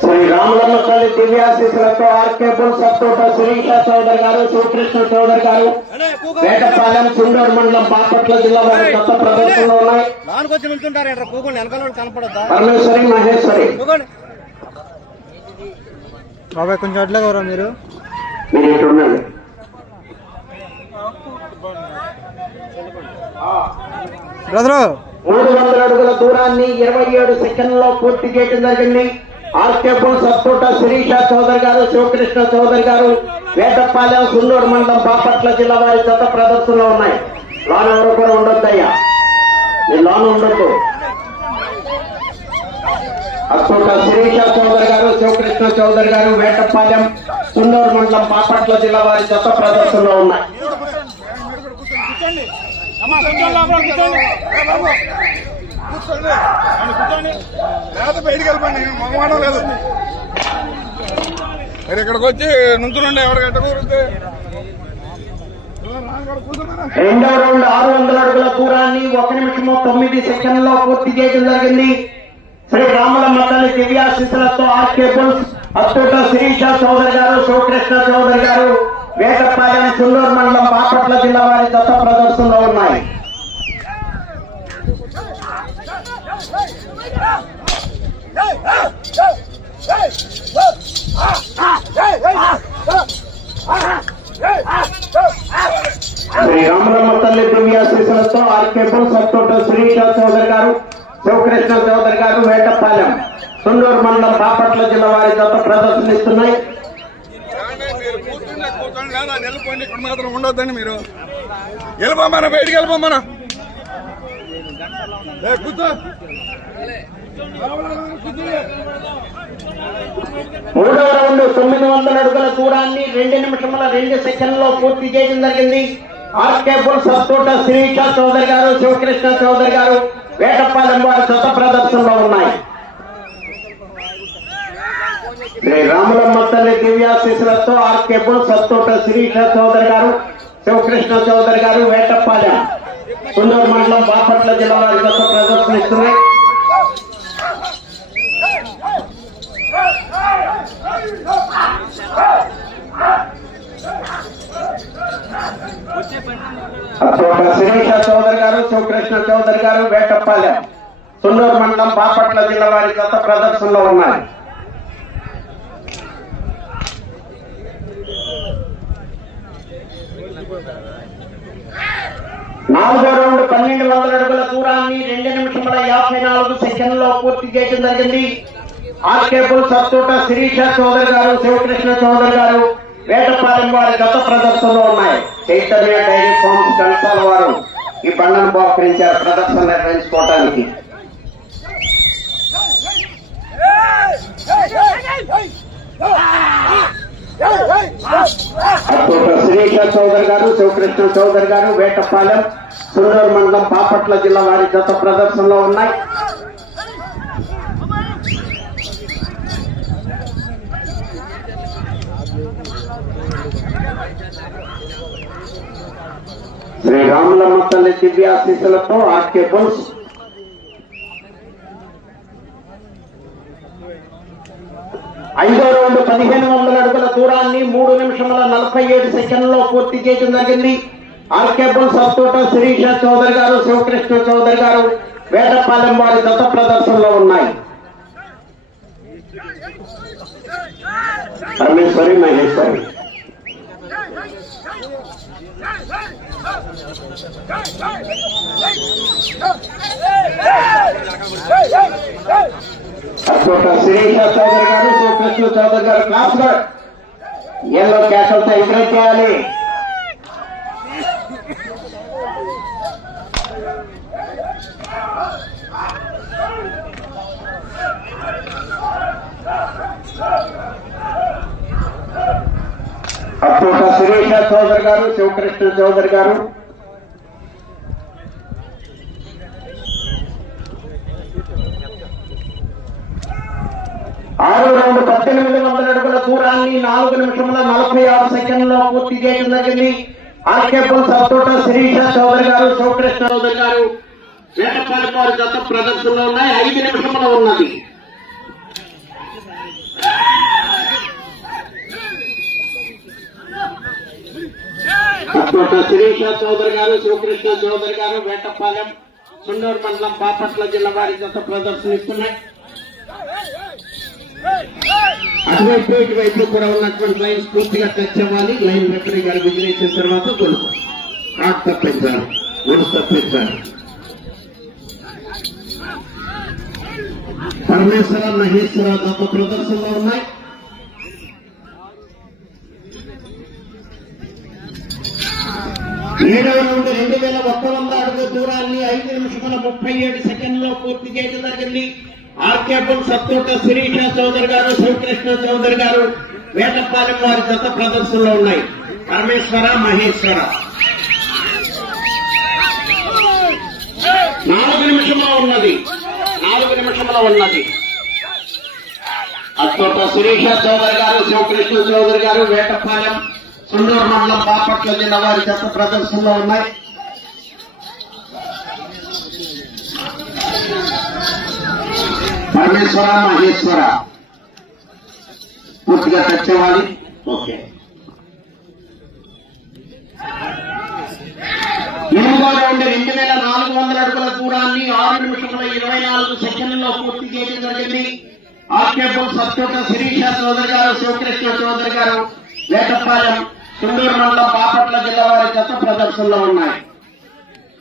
శ్రీ రామలమ్మ తల్లి దివ్యాశీసులతో ఆర్కేబుల్ సత్తోట శిరీష చౌదరి గారు శివకృష్ణ చౌదరి గారు. వేటపాలెం చుండూరు మండలం బాపట్ల జిల్లా వారి కొత్త ప్రదర్శనలో ఉన్నాయి. పరమేశ్వరి మహేశ్వరి. బాబాయ్ కొంచెం అట్లే మీరు? మీరు ఇటు ఉండండి? మూడు వందల అడుగుల దూరాన్ని ఇరవై ఏడు సెకండ్లలో పూర్తి చేయడం జరిగింది. ఆర్కేబుల్ సత్తోట శిరీష చౌదరి గారు శివకృష్ణ చౌదరి గారు వేటపాలెం సుందూరు మండలం బాపట్ల జిల్లా వారి చెత్త ప్రదర్శనలో ఉన్నాయి. లోన్ ఎవరు కూడా ఉండొద్దయ్యా. మీ లోన్ ఉండొద్దు. అత్తోట శిరీష చౌదరి గారు శివకృష్ణ చౌదరి గారు వేటపాలెం సుందూరు మండలం బాపట్ల జిల్లా వారి చెత్త ప్రదర్శనలో ఉన్నాయి. బయటికి వెళ్ళిపోండి లేదు. మీరు ఇక్కడికి వచ్చి నుంచునండి ఎవరికి ఎట్ట కూరుద్ది కూర్చున్నారా రెండో రౌండ్ ఆరు వందల అడుగుల దూరాన్ని ఒక నిమిషము తొమ్మిది సెకండ్లో పూర్తి చేయడం జరిగింది. శ్రీ రాములమ్మ తల్లి దివ్యాశిశులతో ఆర్కే బుల్స్ అత్తోట శిరీష చౌదరి గారు శివకృష్ణ చౌదరి గారు. వేటపాలెం చుల్లూరు మండలం బాపట్ల జిల్లా వారి దత్త ప్రదర్శనలో ఉన్నాయి. శ్రీ రామరామ తల్లి దివ్యాశిశులతో ఆర్కే బుల్స్ సత్తోట శిరీష చౌదరి గారు శివకృష్ణ చౌదరి గారు వేటపాలెం తుండూరు మండలం బాపట్ల జిల్లా వారి దత్త ప్రదర్శనిస్తున్నాయి కూర్చోండి ఇక్కడ మాత్రం ఉండొద్దండి మీరు. వెళ్ళిపోమన్నా బయటికి వెళ్ళిపోమన్నా. ఏ, కూర్చో. మూడవ రౌండ్ తొమ్మిది వందల అడుగుల దూరాన్ని రెండు నిమిషముల రెండు సెకండ్లో పూర్తి చేయడం జరిగింది. ఆర్కేపుల్ సత్తోట శ్రీకా చౌదరి గారు శివకృష్ణ చౌదరి గారు వేటపాలెం వారి శత ప్రదర్శనలో ఉన్నాయి. శ్రీ రాములమ్మ తల్లి దివ్యాశీసులతో ఆర్కే బుల్స్ అత్తోట శ్రీష చౌదరి గారు శివకృష్ణ చౌదరి గారు వేటపాలెం సుందూరు మండలం బాపట్ల జిల్లా వారి శత ప్రదర్శనిస్తున్నాయి అశోక శిరీష చౌదరి గారు శివకృష్ణ చౌదరి గారు వేటపాలెం సుందూరు మండలం బాపట్ల జిల్లా వారి గత ప్రదర్శనలో ఉన్నాయి. నాలుగో రౌండ్ పన్నెండు వందల అడుగుల దూరాన్ని రెండు నిమిషముల యాభై నాలుగు సెకండ్లో పూర్తి చేయడం జరిగింది ఆర్కేబుల్ సత్తూట శిరీష చౌదరి గారు శివకృష్ణ చౌదరి గారు వేటపాలెం వారి గత ప్రదర్శనలో ఉన్నాయి చైతన్య డైరీ ఫార్మ్స్ కన్సాల వారు ఈ బండను బహుకరించారు ప్రదర్శన నిర్వహించుకోవడానికి అత్తోట శిరీష చౌదరి గారు శివకృష్ణ చౌదరి గారు వేటపాలెం సుందూరు మండలం బాపట్ల జిల్లా వారి గత ప్రదర్శనలో ఉన్నాయి. శ్రీ రాములమ్మ తల్లి దివ్యాశీసులతో ఆర్కే బుల్స్ ఐదో రౌండ్ పదిహేను వందల అడుగుల దూరాన్ని మూడు నిమిషముల నలభై ఏడు సెకండ్లో పూర్తి చేయడం జరిగింది ఆర్కేబుల్ సత్తోట శిరీష చౌదరి గారు శివకృష్ణ చౌదరి గారు వేటపాలెం వారి గత ప్రదర్శనలో ఉన్నాయి పరమేశ్వరి మహేశ్వరి అచ్చోట శిరీష చౌదరి గారు శివకృష్ణ చౌదరి గారు క్లాస్లో ఎల్లో క్యాసల్తో ఎంకరేజ్ చేయాలి అచ్చోట శిరీష చౌదరి గారు శివకృష్ణ చౌదరి గారు ఆరు రెండు పద్దెనిమిది వందల అడుగుల దూరాన్ని నాలుగు నిమిషముల నలభై ఆరు సెకండ్లో పూర్తి చేయడం జరిగింది. ఆర్కేపుల్ సత్తోట శిరీష చౌదరి గారు శివకృష్ణ చౌదరి గారు వేటపాటి వారి గత ప్రదర్శనలో ఉన్నాయి. ఐదు నిమిషంలో ఉన్నది. శిరీష చౌదరి గారు శివకృష్ణ చౌదరి గారు వేటపాలెం సున్నూరు మండలం బాపట్ల జిల్లా వారి గత ప్రదర్శనిస్తున్నాయి. అటువైపు ఇటువైపు కూడా ఉన్నటువంటి లైన్స్ పూర్తిగా టచ్ అవ్వాలి. లైన్ రెఫరీ గారు విజయించిన తర్వాత గొలుపు కాట్ తప్పించాలి గొలుసు తప్పించాలి పరమేశ్వర మహేశ్వర గొప్ప ప్రదర్శనలో ఉన్నాయి. ఏడవ నుండి రెండు వేల ఒక్క వంద అడుగు దూరాన్ని ఐదు నిమిషముల ముప్పై ఏడు సెకండ్లో పూర్తి చేయడం జరిగింది. ఆర్కేపం సత్తోట శిరీష చౌదరి గారు శివకృష్ణ చౌదరి గారు వేటపాలెం వారి జత ప్రదర్శనలో ఉన్నాయి. పరమేశ్వర మహేశ్వర. నాలుగు నిమిషంలో ఉన్నది. నాలుగు నిమిషంలో ఉన్నది. అత్తోట శిరీష చౌదరి గారు శివకృష్ణ చౌదరి గారు వేటపాలెం సుందూరు మండలం బాపట్ల జిల్లా వారి జత ప్రదర్శనలో ఉన్నాయి. పరమేశ్వర మహేశ్వర. పూర్తిగా తెచ్చేవాలి ఓకే. ఎనిమిదో ఉండే రెండు వేల నాలుగు వందల అడుగుల దూరాన్ని ఆరు నిమిషముల ఇరవై నాలుగు సెకండ్లలో పూర్తి చేయడం జరిగింది. ఆర్కేపుల్ సత్యోట శిరీష చౌదరి గారు శివకృష్ణ చౌదరి గారు వేటపాలెం తుండూరు మండలం బాపట్ల జిల్లా వారి గత ప్రదర్శనలో ఉన్నాయి.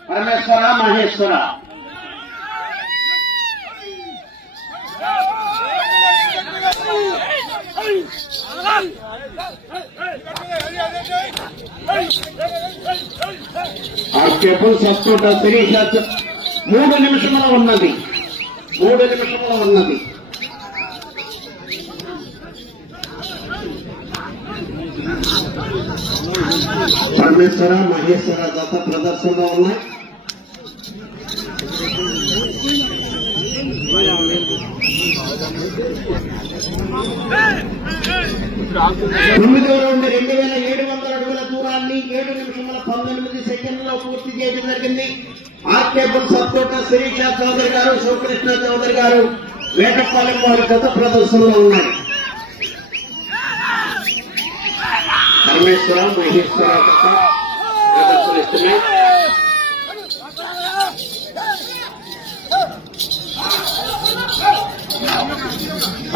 పరమేశ్వర మహేశ్వర. ఆర్కేపుల్ సత్కోట శిరీష చ- మూడు నిమిషముల ఉన్నది మూడు నిమిషముల ఉన్నది పరమేశ్వర మహేశ్వర గత ప్రదర్శనలో ఉన్నాయి తొమ్మిదో రౌండ్ రెండు వేల ఏడు వందల అడుగుల దూరాన్ని ఏడు నిమిషముల పంతొమ్మిది సెకండ్లో పూర్తి చేయడం జరిగింది. ఆర్కేబుల్ సపోర్ట శిరీష చౌదరి గారు శివకృష్ణ చౌదరి గారు వేటపాలెం వారి గత ప్రదర్శనలో ఉన్నారు పరమేశ్వర మహేశ్వర గత ప్రదర్శనిస్తున్నాయి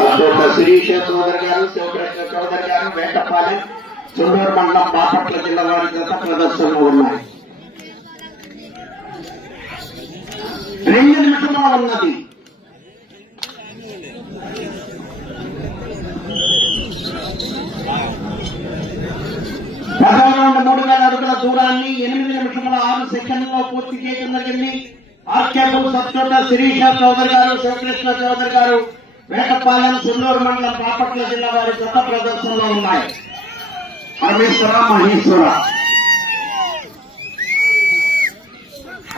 అదొక శిరీష చౌదరి గారు శివకృష్ణ చౌదరి గారు వేటపాలెం చుండూరు మండలం బాపట్ల జిల్లా వారి గత ప్రదర్శనలు ఉన్నాయి. రెండు నిమిషంలో ఉన్నది. పదవ మూడు వేల అడుగుల దూరాన్ని ఎనిమిది నిమిషముల ఆరు సెకండ్లలో పూర్తి చేయడం జరిగింది. ఆర్కేబుల్ సత్యోట శిరీష చౌదరి గారు శివకృష్ణ చౌదరి గారు వేటపాలెం సున్నూరు మండలం బాపట్ల జిల్లా వారి గత ప్రదర్శనలో ఉన్నాయి. పరమేశ్వర మహేశ్వర.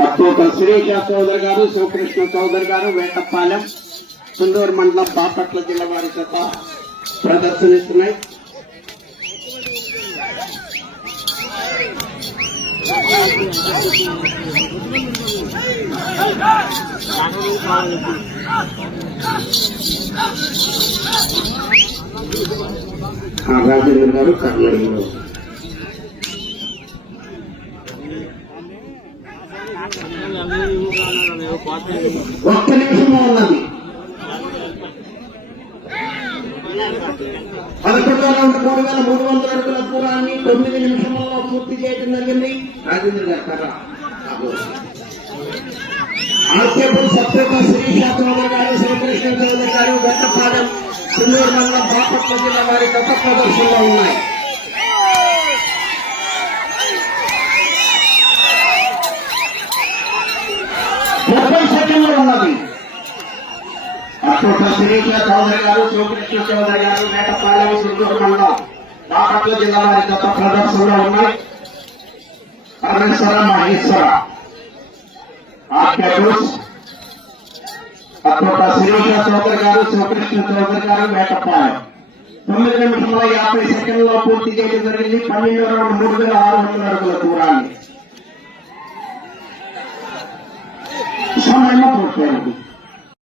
అత్తోట శిరీష చౌదరి గారు శివకృష్ణ చౌదరి గారు వేటపాలెం సున్నూరు మండలం బాపట్ల జిల్లా వారి గత ప్రదర్శనిస్తున్నాయి. ఆ, రాజేంద్ర గారు కర్నూలు ఒక్క నిమిషంలో ఉన్నది. పదకొండు రౌండ్ మూడు వేల మూడు వందల అడుగుల దూరాన్ని తొమ్మిది నిమిషంలో పూర్తి చేయడం జరిగింది. రాజేంద్ర గారు కర్ర. ఆర్కేపుల్ సత్యత శ్రీషా చౌదరి గారు శ్రీకృష్ణ చౌదరి గారు వెట్టపాలెం చిన్నూరు మండలం బాపట్ల జిల్లా వారి గత ప్రదర్శనలో ఉన్నాయి. ముప్పై సెకండ్లు ఉన్నది. అశోక శిరీష చౌదరి గారు శివకృష్ణ చౌదరి గారు మేటపాలెం చిన్నూరు మండలం బాపట్ల జిల్లా వారి గత ప్రదర్శనలో ఉన్నాయి. పరమేశ్వర మహేశ్వర. ఆర్కేపుల్స్ అక్కడ శిరీష చౌదరి గారు శివకృష్ణ చౌదరి గారు మేకపాలెం తొమ్మిది నిమిషముల యాభై సెకండ్లో పూర్తి చేయడం జరిగింది పన్నెండు రౌండ్ మూడు వేల ఆరు వందల అడుగుల దూరాన్ని సమయం పూర్తయింది